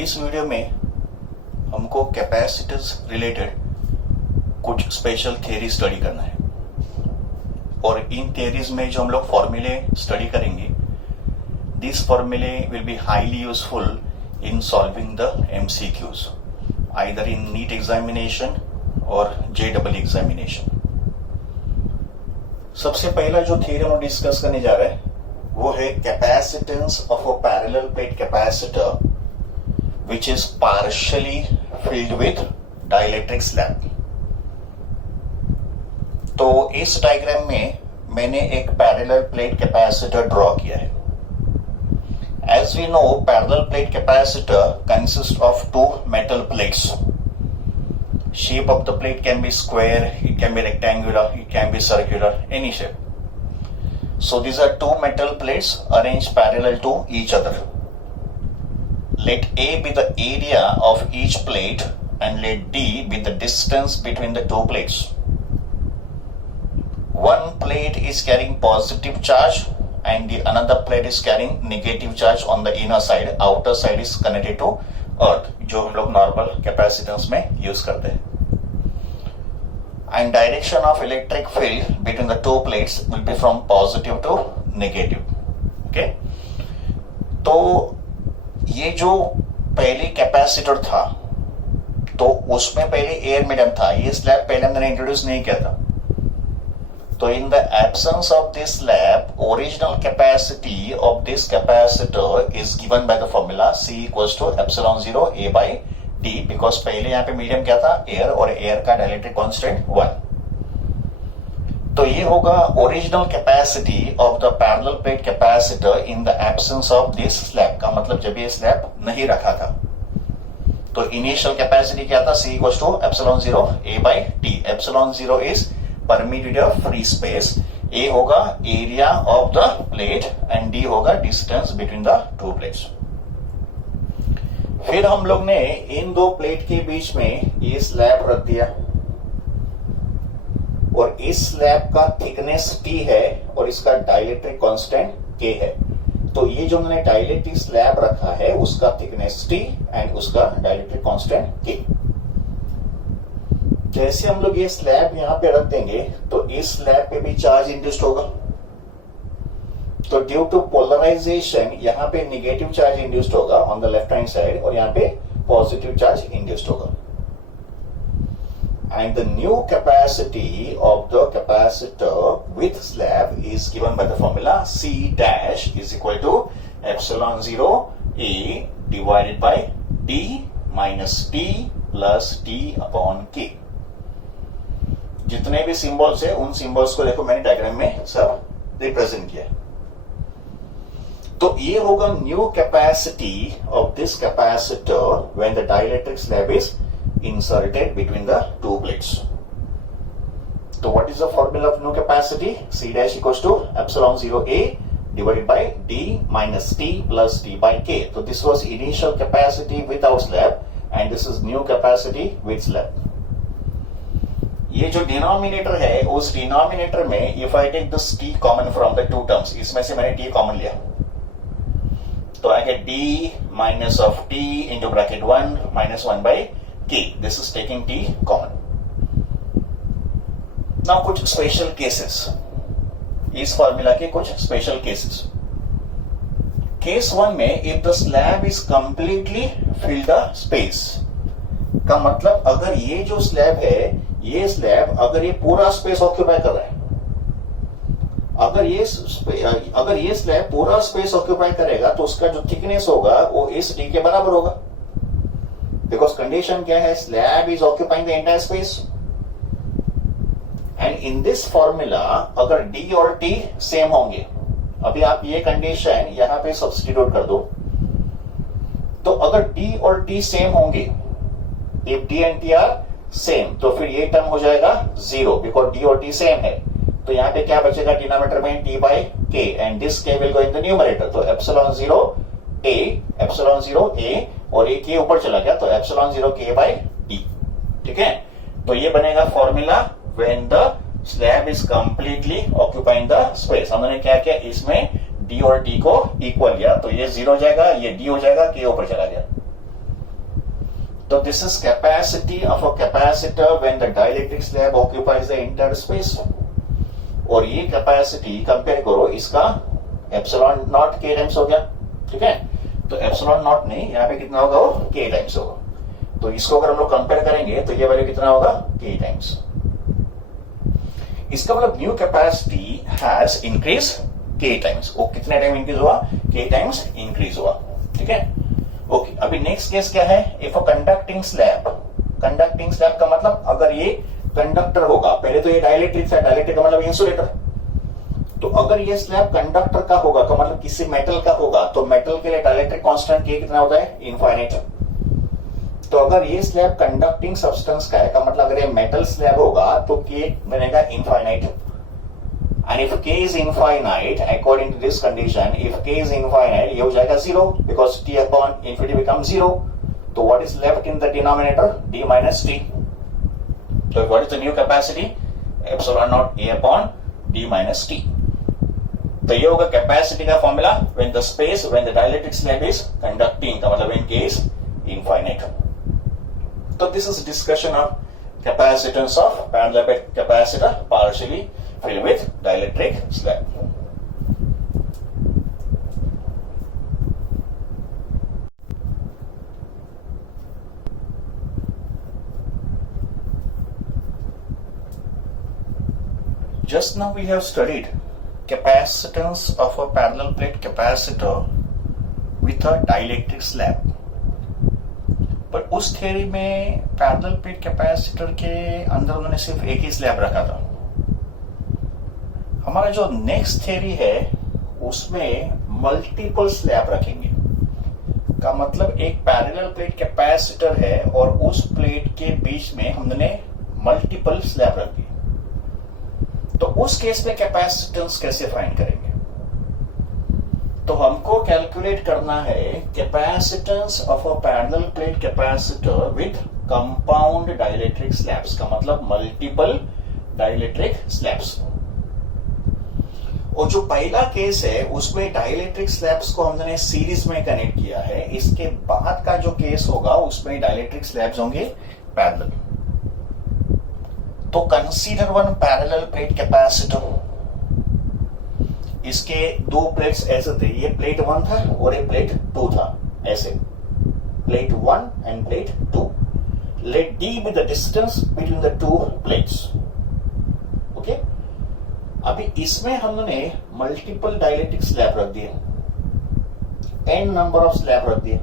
इस वीडियो में हमको कैपेसिटेंस रिलेटेड कुछ स्पेशल थियरी स्टडी करना है और इन थियरीज में जो हम लोग फॉर्मूले स्टडी करेंगे, this formulae will be highly useful in solving the MCQs either in NEET examination और जेडबल एग्जामिनेशन। सबसे पहला जो थियरी हम डिस्कस करने जा रहे हैं वो है capacitance of a parallel plate capacitor which is partially filled with dielectric slab। तो इस डायग्राम में मैंने एक पैरेलल प्लेट कैपेसिटर ड्रॉ किया है। As we know, parallel plate capacitor consists of two metal plates. Shape of the plate can be square, it can be rectangular, it can be circular, any shape. So these are two metal plates arranged parallel to each other. Let A be the area of each plate and let D be the distance between the two plates. One plate is carrying positive charge and the another plate is carrying negative charge on the inner side. Outer side is connected to earth, जो हम लोग normal capacitance में use करते हैं। And direction of electric field between the two plates will be from positive to negative. Okay? तो ये जो पहले कैपेसिटर था तो उसमें पहले एयर मीडियम था, ये स्लैब पहले हमने इंट्रोड्यूस नहीं किया था। तो in the absence of this slab original capacity of this capacitor is given by the formula C equals to epsilon 0 A by D, because पहले यहाँ पे मीडियम क्या था, एयर, और एयर का डायलेक्ट्रिक कांस्टेंट 1। तो ये होगा original capacity of the parallel plate capacitor in the absence of this slab, का मतलब जब ये स्लैब नहीं रखा था। तो इनिशियल कैपेसिटी क्या था, C equals to epsilon 0 A by D। Epsilon 0 is permitted of free space, A होगा area of the plate and D होगा distance between the two plates. फिर हम लोग ने इन दो प्लेट के बीच में ये स्लैब रख दिया और इस स्लैब का थिकनेस T है और इसका डाइलेक्ट्रिक कांस्टेंट K है। तो ये जो हमने डाइलेक्ट्रिक स्लैब रखा है उसका थिकनेस T एंड उसका डाइलेक्ट्रिक कांस्टेंट K। जैसे हम लोग ये स्लैब यहां पे रख देंगे तो इस स्लैब पे भी चार्ज इंड्यूस्ड होगा। तो ड्यू टू पोलराइजेशन यहाँ पे निगेटिव चार्ज इंड्यूस्ड होगा on the left hand side और यहाँ पे पॉजिटिव चार्ज इंड्यूस्ड होगा। And the new capacity of the capacitor with slab is given by the formula C dash is equal to epsilon 0 A divided by D minus T plus T upon K। जितने भी symbols है उन symbols को देखो मैंने diagram में सब represent किया। तो ये होगा new capacity of this capacitor when the dielectric slab is inserted between the two plates. So what is the formula of new capacity? C dash equals to epsilon 0 A divided by D minus T plus T by K. So this was initial capacity without slab and this is new capacity with slab. ये जो denominator है उस denominator में if I take this T common from the two terms, इसमें से मैंने T common लिया तो I get D minus of T into bracket 1 minus 1 by K. This is taking T common. Now कुछ special cases, इस formula के कुछ special cases. Case 1 में if the slab is completely filled the space, का मतलब अगर ये जो स्लैब है ये स्लैब अगर ये पूरा स्पेस ऑक्यूपाई कर रहा है, अगर ये स्लैब पूरा स्पेस ऑक्यूपाई करेगा तो उसका जो थिकनेस होगा वो इस D के बराबर होगा। Because condition क्या है, slab is occupying the entire space and in this formula अगर D और T सेम होंगे, अभी आप ये कंडीशन यहां पे सब्स्टिट्यूट कर दो, तो अगर D और T सेम होंगे, if D and T are same, तो फिर ये टर्म हो जाएगा 0 because D और T सेम है। तो यहाँ पे क्या बचेगा डिनोमिनेटर में T by K and this K will go in the numerator। तो एप्सिलॉन 0 A और ये के ऊपर चला गया तो एप्सिलॉन 0 K by D। ठीक है, तो ये बनेगा formula when the slab is completely occupying the space. हमने क्या किया, इसमें D और T को इक्वल लिया तो ये 0 हो जाएगा, ये D हो जाएगा, K ऊपर चला गया। तो this is capacity of a capacitor when the dielectric slab occupies the entire space. और ये कैपेसिटी कंपेयर करो इसका एप्सिलॉन नॉट के टाइम्स हो गया, ठीक है। तो एप्सिलॉन नॉट नहीं, यहाँ पे कितना होगा, वो के टाइम्स होगा। तो इसको अगर हम लोग कंपेयर करेंगे तो ये वैल्यू कितना होगा, के टाइम्स। इसका मतलब न्यू कैपेसिटी हैज इंक्रीज के टाइम्स। वो कितने टाइम इंक्रीज हुआ, के टाइम्स इंक्रीज हुआ, ठीक है। ओके, अभी नेक्स्ट केस क्या है, if a conducting slab. Conducting slab का मतलब अगर ये कंडक्टर होगा, पहले तो ये डाइलेक्ट्रिक था, डाइलेक्ट्रिक का मतलब इंसुलेटर। तो अगर ये स्लैब कंडक्टर का होगा तो मतलब किसी मेटल का होगा, तो मेटल के लिए डाइलेक्ट्रिक कांस्टेंट के कितना होता है, इनफाइनाइट। तो अगर ये स्लैब कंडक्टिंग सब्सटेंस का है का मतलब अगर ये मेटल स्लैब होगा तो के बनेगा infinite. And if K is infinite according to this condition, if K is infinite ये हो जाएगा zero, because T upon infinity become zero. तो what is left in the denominator, D minus T. तो what is the new capacity, epsilon naught A upon D minus T. तो ये होगा capacity का formula when the space, when the dielectric slab is conducting, का मतलब when के is infinite. So this is discussion of capacitance of parallel plate capacitor partially filled with dielectric slab. Just now we have studied capacitance of a parallel plate capacitor with a dielectric slab. पर उस theory में parallel plate capacitor के अंदर उन्होंने सिर्फ एक ही slab रखा था। हमारा जो नेक्स्ट थ्योरी है उसमें मल्टीपल स्लैब रखेंगे, का मतलब एक पैरेलल प्लेट कैपेसिटर है और उस प्लेट के बीच में हमने मल्टीपल स्लैब रख दिए। तो उस केस में कैपेसिटेंस कैसे फाइंड करेंगे, तो हमको कैलकुलेट करना है capacitance of a parallel plate capacitor with compound dielectric slabs, का मतलब मल्टीपल डाइलेक्ट्रिक स्लैब्स। और जो पहला केस है उसमें डाइलेक्ट्रिक स्लैब्स को हमने सीरीज में कनेक्ट किया है। इसके बाद का जो केस होगा उसमें डाइलेक्ट्रिक स्लैब्स होंगे पैरेलल। तो consider one parallel plate capacitor. इसके दो प्लेट्स ऐसे थे, ये प्लेट 1 था और ये प्लेट 2 था, ऐसे plate 1 and plate 2। Let d be the distance between the two plates. Okay, अभी इसमें हमने मल्टीपल डाइलेक्ट्रिक स्लैब रख दिए, n नंबर ऑफ स्लैब रख दिए।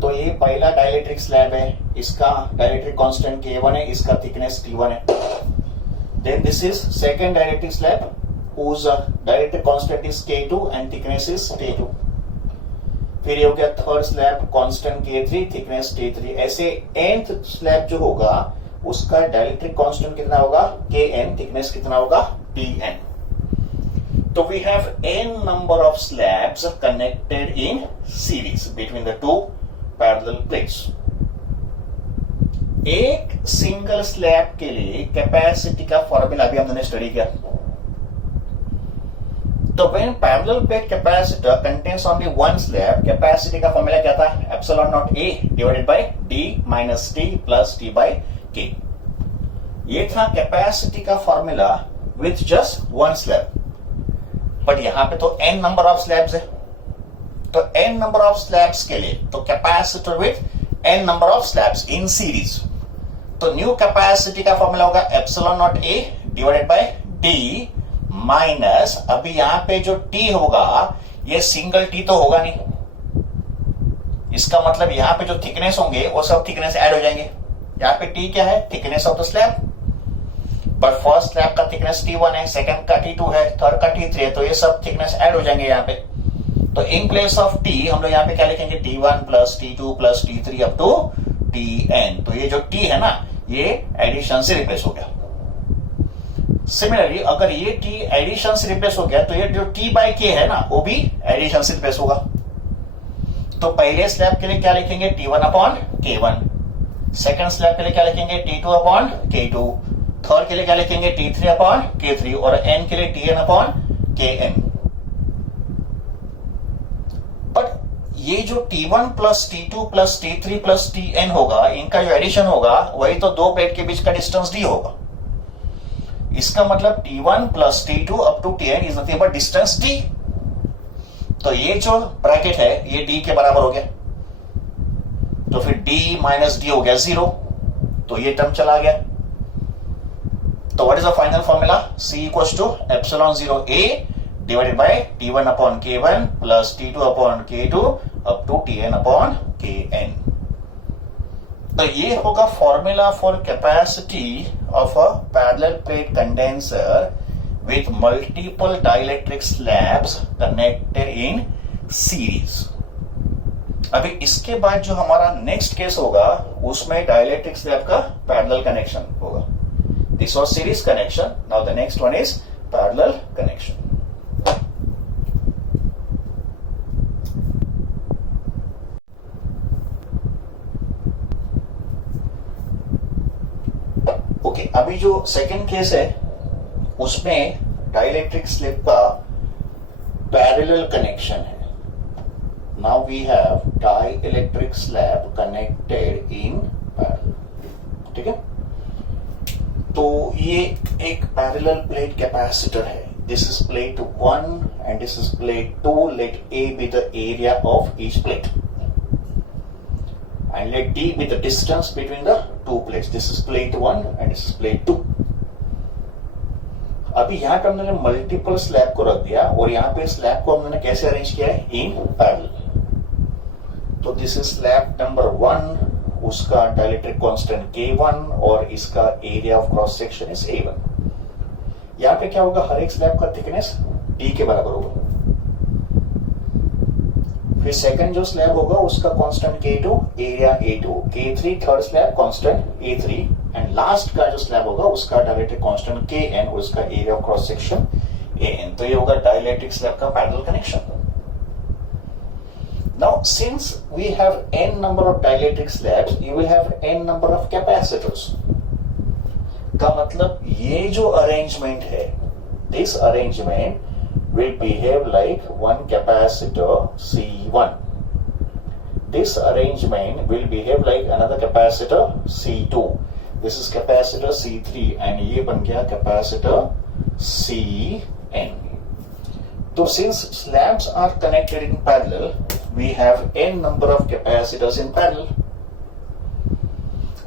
तो ये पहला डाइलेक्ट्रिक स्लैब है, इसका डाइलेक्ट्रिक कांस्टेंट K1 है, इसका थिकनेस T1 है। Then this is second dielectric slab whose dielectric constant is K2 and thickness is T2। फिर ये हो गया third slab, constant K3, thickness T3। ऐसे nth स्लैब जो होगा उसका डाइलेक्ट्रिक कांस्टेंट कितना होगा, Kn, थिकनेस कितना होगा, Tn। तो we have n number of slabs connected in series between the two parallel plates. एक सिंगल स्लैब के लिए कैपेसिटी का फॉर्मूला अभी हमने स्टडी किया। तो when parallel plate capacitor contains only one slab, capacity का फॉर्मूला क्या था, epsilon naught A divided by d minus t plus t by k. ये था कैपेसिटी का formula with just one slab. But यहां पे तो n नंबर ऑफ स्लैब्स है, तो n नंबर ऑफ स्लैब्स के लिए तो capacitor with n number of slabs in series. तो न्यू कैपेसिटी का फॉर्मूला होगा epsilon naught A divided by d minus, अभी यहां पे जो टी होगा ये सिंगल टी तो होगा नहीं, इसका मतलब यहां पे जो थिकनेस होंगे वो सब थिकनेस ऐड हो जाएंगे। यहां पे टी क्या है, thickness of the slab, but first slab का थिकनेस T1 है, सेकंड का T2 है, थर्ड का T3 है, तो ये सब थिकनेस ऐड हो जाएंगे यहाँ पे। तो इन प्लेस ऑफ टी हम लोग यहाँ पे क्या लिखेंगे, T1 plus T2 plus T3 up to Tn। तो ये जो T है ना ये एडिशन से रिप्लेस हो गया। सिमिलरली अगर ये T एडिशन से रिप्लेस हो गया तो ये जो T बाई K है ना वो भी एडिशन से रिप्लेस होगा। तो पहले स्लैब के लिए क्या लिखेंगे, T1 upon K1, second slab के लिए क्या लिखेंगे, T2 अपॉन K2, थर्ड के लिए क्या लिखेंगे, T3 अपॉन K3 और n के लिए Tn अपॉन Kn। बट ये जो T1 plus T2 plus T3 plus Tn होगा, इनका जो एडिशन होगा वही तो दो प्लेट के बीच का डिस्टेंस d होगा। इसका मतलब T1 plus T2 up to Tn is nothing but distance d। तो ये जो ब्रैकेट है ये d के बराबर हो गया, तो फिर d माइनस d हो गया 0, तो ये टर्म चला गया। तो what is the final formula? C equals to epsilon 0a divided by T1 upon K1 plus T2 upon K2 up to Tn upon Kn। तो ये होगा formula for capacity of a parallel plate condenser with multiple dielectric slabs connected in series। अभी इसके बाद जो हमारा next case होगा उसमें डाइलेक्ट्रिक स्लैब का पैरेलल कनेक्शन होगा। This was series connection, now the next one is parallel connection. Okay, अभी जो सेकंड केस है उसमें डाइलेक्ट्रिक स्लैब का पैरेलल कनेक्शन है। Now we have dielectric slab connected in parallel, ठीक है। तो ये एक पैरेलल प्लेट कैपेसिटर है। This is plate 1 and this is plate 2। Let A be the area of each plate and let D be the distance between the two plates. This is plate 1 and this is plate 2। अभी यहां पे हमने multiple slab को रख दिया और यहां पे स्लैब को हमने कैसे अरेंज किया है? In parallel. तो दिस इज स्लैब नंबर 1, उसका डाइलेक्ट्रिक कांस्टेंट K1 और इसका area of cross section is A1। यहां पे क्या होगा? हर एक स्लैब का थिकनेस D के बराबर होगा। फिर सेकंड जो स्लैब होगा उसका constant K2, area A2, K3 third slab constant A3 and last का जो स्लैब होगा उसका डाइलेक्ट्रिक कांस्टेंट Kn और उसका area of cross section An। तो ये होगा डाइलेक्ट्रिक स्लैब का parallel connection. Now since we have n number of dielectric slabs, you will have n number of capacitors. का मतलब ये जो अरेंजमेंट है, this arrangement will behave like one capacitor C1. This arrangement will behave like another capacitor C2. This is capacitor C3 and ये बन गया capacitor Cn. So since slabs are connected in parallel, we have n number of capacitors in parallel.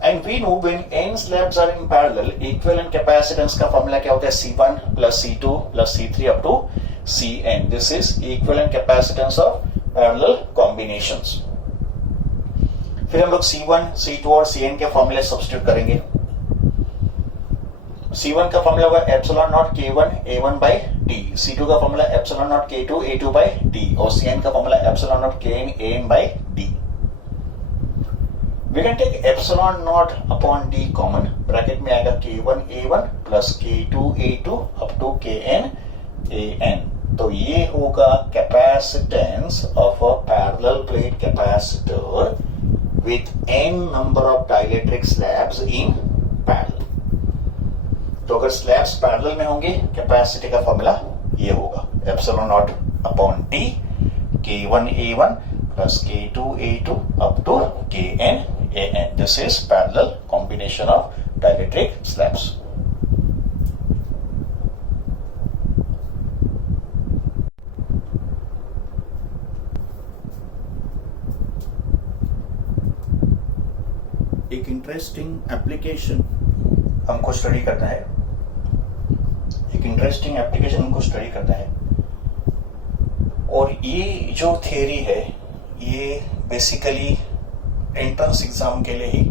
And we know when n slabs are in parallel, equivalent capacitance का formula क्या होता है? C1 plus C2 plus C3 up to Cn. This is equivalent capacitance of parallel combinations. फिर हम लोग C1, C2 और Cn के फॉर्मूले सब्स्टिट्यूट करेंगे। C1 का फॉर्मूला होगा epsilon not K1 A1 by D, C2 का formula epsilon not K2 A2 by D और Cn का formula epsilon not Kn An by D। We can take epsilon naught upon D common, bracket में आएगा K1 A1 plus K2 A2 up to Kn An। तो ये होगा capacitance of a parallel plate capacitor with n number of dielectric slabs in parallel. तो अगर slabs parallel में होंगे capacity का फॉर्मूला ये होगा epsilon not upon D K1 A1 plus K2 A2 up to Kn An। This is parallel combination of dielectric slabs। एक interesting application हमको study करना है, और ये जो थ्योरी है ये बेसिकली एंट्रेंस एग्जाम के लिए ही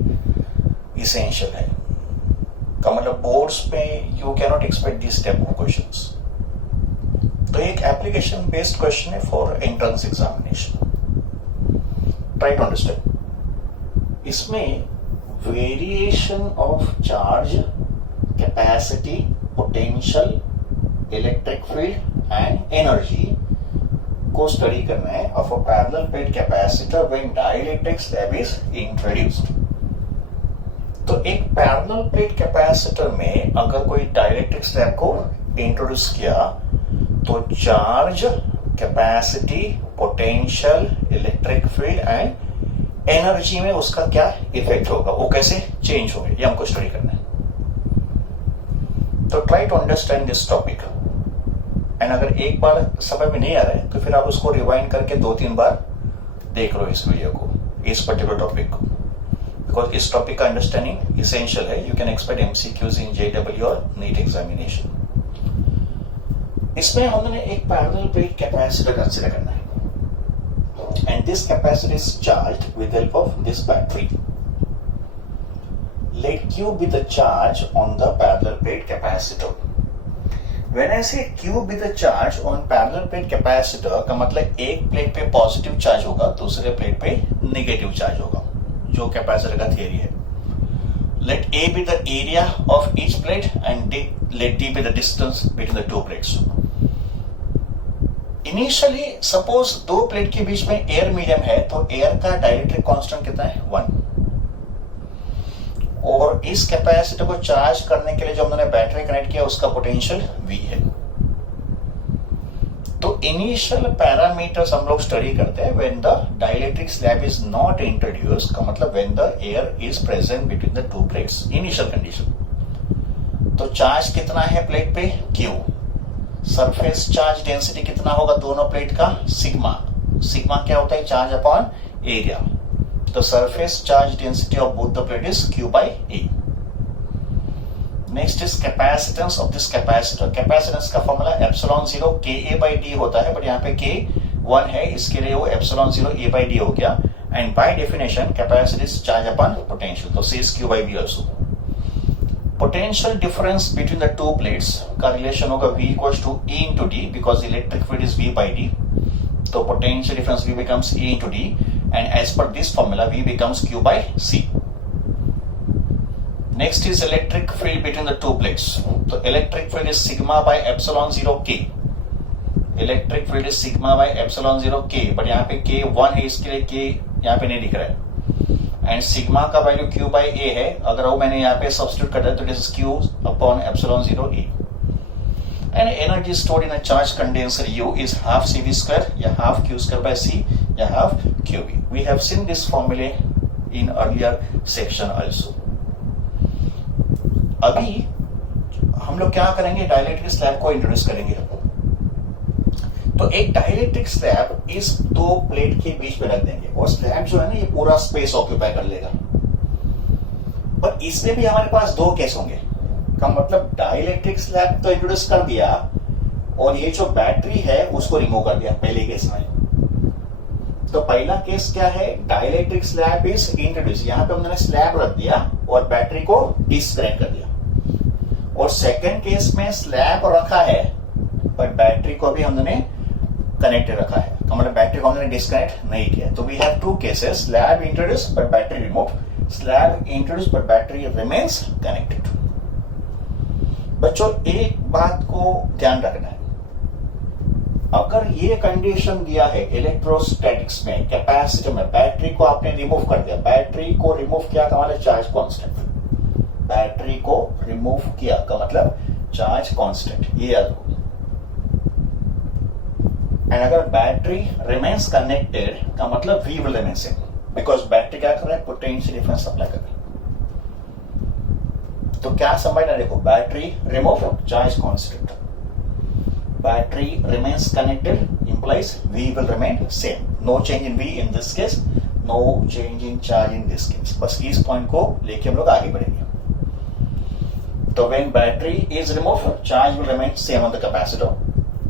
इसेंशियल है। का मतलब बोर्ड्स पे you can not expect this type of questions. तो एक एप्लीकेशन बेस्ड क्वेश्चन है for entrance examination. Try to understand. इसमें variation of charge, capacity, potential, electric field and energy को स्टडी करना है of a parallel plate capacitor when dielectric slab is introduced. तो एक parallel plate capacitor में अगर कोई डाइलेक्ट्रिक स्लैब को इंट्रोड्यूस किया तो charge, capacity, potential, electric field and energy में उसका क्या इफेक्ट होगा, वो कैसे चेंज होंगे, ये हमको स्टडी करना है। तो try to understand this topic and अगर एक बार समझ में नहीं आ रहा है तो फिर आप उसको रिवाइंड करके 2-3 बार देख लो इस वीडियो को, इस पर्टिकुलर टॉपिक को, बिकॉज इस टॉपिक का अंडरस्टैंडिंग इसेंशियल है। You can expect MCQs in JW और नीट एग्जामिनेशन। इसमें हमने एक पैरेलल प्लेट कैपेसिटर कंसीडर करना है and this capacitor is charged with help of this battery. Let Q be the charge on the parallel plate capacitor. When I say Q be the charge on parallel plate capacitor का मतलब एक plate पे positive charge होगा, दूसरे plate पे negative charge होगा, जो capacitor का थियरी है। Let A be the area of each plate and let D be the distance between the two plates. Initially, suppose दो प्लेट के बीच में एयर मीडियम है तो एयर का डाइलेक्ट्रिक कांस्टेंट कितना है, 1। और इस कैपेसिटर को चार्ज करने के लिए जो हमने बैटरी कनेक्ट किया उसका पोटेंशियल V है। तो इनिशियल पैरामीटर्स हम लोग स्टडी करते हैं when the dielectric slab is not introduced, का मतलब when the air is present between the two plates, initial condition. तो चार्ज कितना है प्लेट पे, Q। सरफेस चार्ज डेंसिटी कितना होगा दोनों प्लेट का, सिग्मा। सिग्मा क्या होता है, charge upon area. The surface charge density of both the plate is Q by A. Next is capacitance of this capacitor. Capacitance का formula epsilon 0 Ka by D होता है, बट यहाँ पे K 1 है, इसके लिए वो एप्सिलॉन 0 A by D हो गया। And by definition capacity is charge upon potential, तो C is Q by B also. Potential difference between the two plates का रिलेशन होगा V equals to E into D, because electric field is V by D. तो potential difference V becomes E into D. And as per this formula, V becomes Q by C. Next is electric field between the two plates. So electric field is sigma by epsilon 0 K. Electric field is sigma by epsilon 0 K. But यहाँ पे K 1 है, इसके लिए K यहाँ पे नहीं दिख रहा है। And sigma का वैल्यू Q by A है, अगर वो मैंने यहाँ पे सब्स्टिट्यूट कर दिया तो it is Q upon epsilon 0 A. And energy stored in a charged condenser U is half CV square या half Q square by C या half QV. We have seen this formula in earlier section also. अभी हम लोग क्या करेंगे, dielectric slab को introduce करेंगे। तो एक डाइलेक्ट्रिक स्लैब इस दो प्लेट के बीच में रख देंगे और स्लैब जो है ना ये पूरा स्पेस ऑक्यूपाई कर लेगा। पर इसमें भी हमारे पास दो केस होंगे, का मतलब डाइलेक्ट्रिक स्लैब तो इंट्रोड्यूस कर दिया और ये जो बैटरी है उसको रिमूव कर दिया पहले केस में। तो पहला केस क्या है, डाइलेक्ट्रिक स्लैब इज इंट्रोड्यूस, यहां पे हमने स्लैब रख दिया और बैटरी को डिस्कनेक्ट कर दिया। और सेकंड केस में स्लैब रखा है पर बैटरी को भी हमने कनेक्टेड रखा है, तो मतलब बैटरी को हमने डिस्कनेक्ट नहीं किया। तो we have two cases, slab introduce but battery remove, slab introduce but battery remains connected. बच्चों एक बात को ध्यान रखना है, अगर ये कंडीशन दिया है इलेक्ट्रोस्टैटिक्स में, कैपेसिटर में, बैटरी को आपने रिमूव कर दिया, बैटरी को रिमूव किया का मतलब चार्ज कांस्टेंट, बैटरी को रिमूव किया का मतलब चार्ज कांस्टेंट, ये याद हो। एंड अगर बैटरी रिमेन्स कनेक्टेड का मतलब V will remain same, because battery क्या कर रहा है, पोटेंशियल डिफरेंस अप्लाई कर रहा है। तो क्या समझना, देखो battery remove, charge constant, battery remains connected implies V will remain same, no change in V in this case, no change in charge in this case। बस इस पॉइंट को लेके हम लोग आगे बढ़ेंगे। तो when battery is removed, charge will remain same on the capacitor.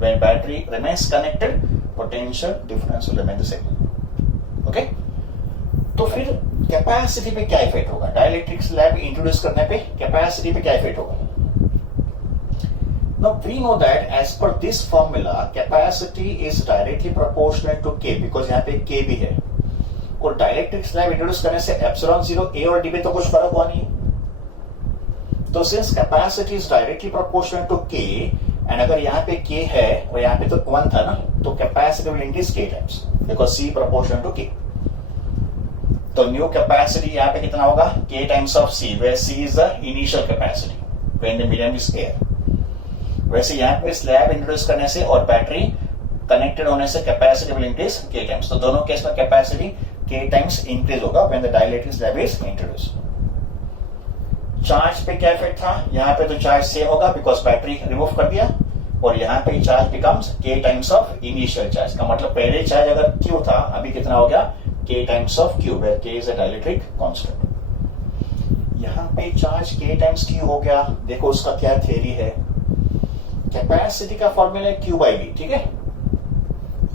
When battery remains connected, potential difference will remain the same. Okay? तो फिर कैपेसिटी पे क्या इफेक्ट होगा, डाइलेक्ट्रिक स्लैब इंट्रोड्यूस करने पे कैपेसिटी पे क्या इफेक्ट होगा। Now we know that as per this formula, capacity is directly proportional to K, because यहाँ पे K भी है। और डाइलेक्ट्रिक स्लैब इंट्रोड्यूस करने से एप्सिलॉन 0 A और D में तो कुछ फर्क हुआ नहीं। तो सिंस capacity is directly proportional to K, and अगर यहाँ पे K है और यहाँ पे तो 1 था ना, तो capacity will increase K times, because C proportional to K। तो न्यू कैपेसिटी यहाँ पे कितना होगा, K times of C, where C is the initial capacity when the medium is air। वैसे यहाँ पे स्लैब इंट्रोड्यूस करने से और बैटरी कनेक्टेड होने से capacity will increase k times. तो दोनों केस में कैपेसिटी k टाइम्स इंक्रीज होगा when the dielectric slab is introduce. Charge पे क्या इफेक्ट था, यहाँ पे तो चार्ज सेम होगा बिकॉज बैटरी रिमूव कर दिया, और यहाँ पे charge becomes k times of initial charge. का मतलब पहले चार्ज अगर q था, अभी कितना हो गया k times of q, where k is a dielectric constant. यहाँ पे चार्ज k टाइम्स q हो गया। देखो उसका क्या थ्योरी है, कैपेसिटी का फॉर्मूला है q बाई v, ठीक है,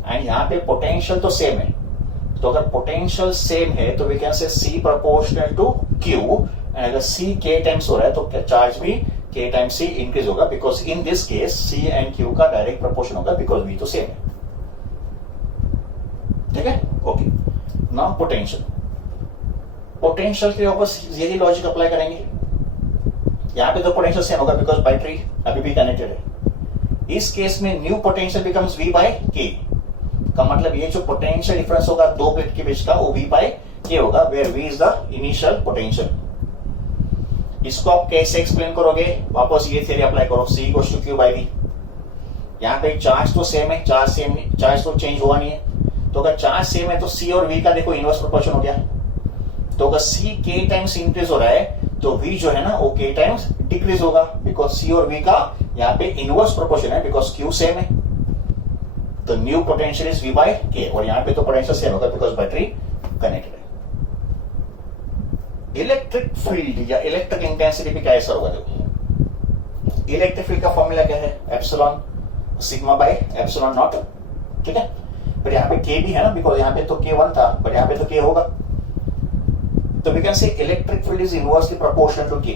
एंड यहाँ पे पोटेंशियल तो सेम है। तो अगर पोटेंशियल सेम है तो we can say c proportional to q, and अगर c k टाइम्स हो रहा है तो चार्ज भी k टाइम्स c इंक्रीज होगा, because in this case c and q का डायरेक्ट प्रोपोर्शन होगा बिकॉज v तो सेम है, ठीक है। Okay, now potential. पोटेंशियल के ऊपर यही लॉजिक अप्लाई करेंगे। यहाँ पे तो पोटेंशियल सेम होगा बिकॉज बैटरी अभी भी कनेक्टेड है। इस केस में new potential becomes v by k, का मतलब ये जो पोटेंशियल डिफरेंस होगा दो प्लेट के बीच का वो v बाय k होगा, where v is the initial potential. इसको आप कैसे एक्सप्लेन करोगे, वापस ये थ्योरी अप्लाई करो, c equals to q by v। यहाँ पे चार्ज तो सेम है, चार्ज तो चेंज हुआ नहीं है, तो अगर चार्ज सेम है तो c और v का देखो इनवर्स प्रोपोर्शन हो गया। तो अगर c k टाइम्स इंक्रीज हो रहा है तो v जो है ना वो k टाइम्स डिक्रीज होगा, बिकॉज c और v का यहाँ पे इनवर्स प्रोपोर्शन है, बिकॉज q सेम है। तो new potential is v by k, और यहाँ पे तो पोटेंशियल सेम होगा बिकॉज बैटरी कनेक्टेड है। इलेक्ट्रिक फील्ड या इलेक्ट्रिक इंटेंसिटी भी क्या ऐसा होगा, देखो इलेक्ट्रिक फील्ड का फॉर्मूला क्या है, epsilon sigma by epsilon not, ठीक है। पर यहाँ पे k भी है ना, बिकॉज यहाँ पे तो k1 था बट यहाँ पे तो k होगा। तो we can say electric field is inversely proportional to k,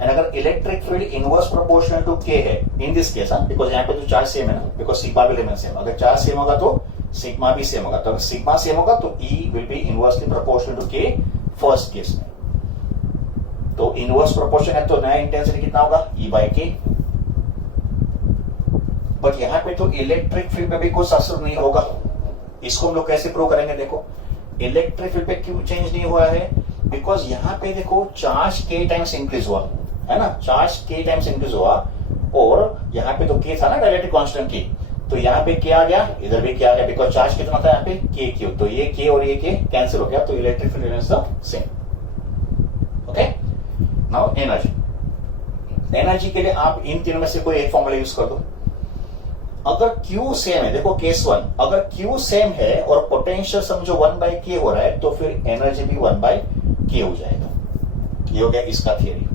and अगर electric field inverse proportional to k है इन दिस केस, बिकॉज यहाँ पे तो चार्ज सेम है ना, बिकॉज सिग्मा भी रिमेन सेम। अगर चार्ज सेम होगा तो सिग्मा भी सेम होगा, तो अगर सिग्मा सेम होगा तो E will be inversely proportional to k first case में। तो इनवर्स प्रोपोर्शन है तो नया इंटेंसिटी कितना होगा, E बाय k। बट यहाँ पे तो इलेक्ट्रिक फील्ड में भी कुछ असर नहीं होगा। इसको हम लोग कैसे प्रूव करेंगे, देखो इलेक्ट्रिक फील्ड पे क्यों चेंज नहीं हुआ है, बिकॉज यहाँ पे देखो चार्ज k टाइम्स इंक्रीज हुआ है ना, चार्ज k टाइम्स इंक्रीज हुआ, और यहाँ पे तो k था ना डाइलेक्ट्रिक कांस्टेंट k, तो यहाँ पे क्या आ गया, इधर भी क्या आ गया, बिकॉज चार्ज कितना था यहाँ पे k क्यू, तो ये k और ये k कैंसिल हो गया, तो electric field remains the same. Okay, now energy के लिए आप इन तीनों में से कोई एक फॉर्मूला यूज कर दो। अगर Q सेम है, देखो केस 1, अगर Q सेम है और पोटेंशियल समझो 1 बाय k हो रहा है तो फिर एनर्जी भी 1 बाय k हो जाएगा। ये हो गया इसका थियरी,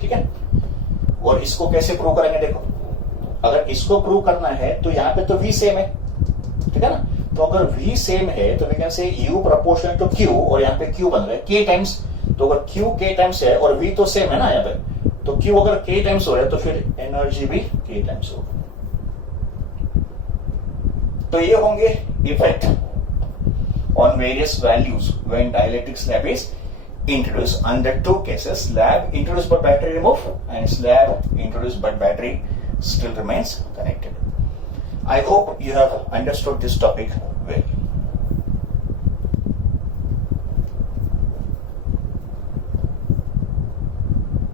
ठीक है। और इसको कैसे प्रूव करेंगे, देखो अगर इसको प्रूव करना है तो यहाँ पे तो V सेम है, ठीक है ना। तो अगर V सेम है तो we can say U proportional to Q, और यहाँ पे Q बन रहा है k टाइम्स, तो अगर Q k टाइम्स है और V तो सेम है ना यहाँ पे, तो Q अगर k टाइम्स हो रहा है तो फिर एनर्जी भी k टाइम्स होगा। तो ये होंगे effect on various values when dielectric slab is introduced under two cases: slab introduced but battery removed, and slab introduced but battery still remains connected. I hope you have understood this topic well.